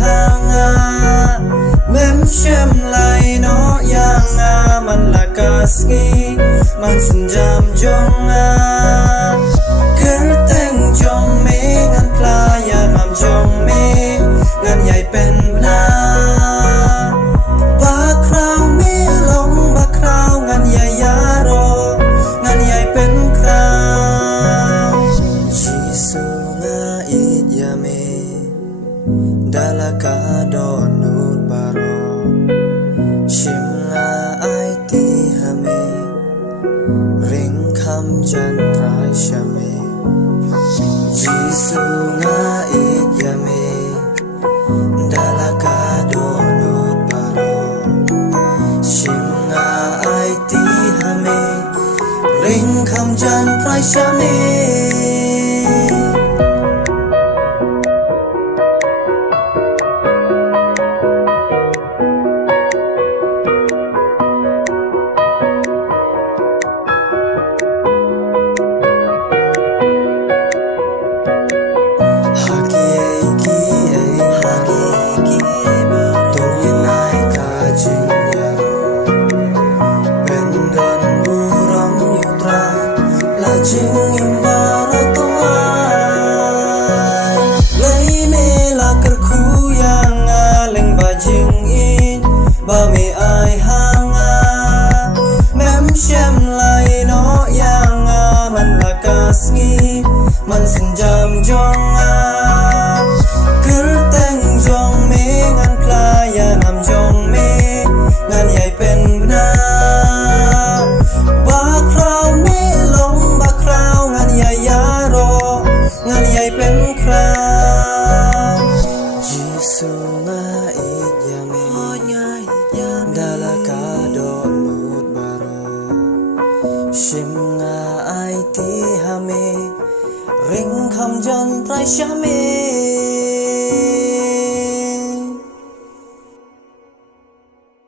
hàng mem xem lại nó yang man là kasgi man xin jam jong cứ tên jong me ngan playa ram jong me ngan nhảy pen na ba krao me long ba krao ngan nhảy yaro ngan nhảy pen krao Jisu nga it yame dalaka donut baro shim nga ai ti hame ring kham jan trai shame Jisu nga it yame dalaka donut baro shim nga ai ti hame ring kham jan trai shame Jing imbaratongai Lai me la kerku yang leng bajing in Ba me ai hanga Mem shem lai no yang man la kasngi Man sin jam jong Kerteng jong me ngan playa nam jong me Ngan yai pen benar pen krao Jisu nga it yame dalaka donut baro shim nga ai ti hame ring kham jan trai shame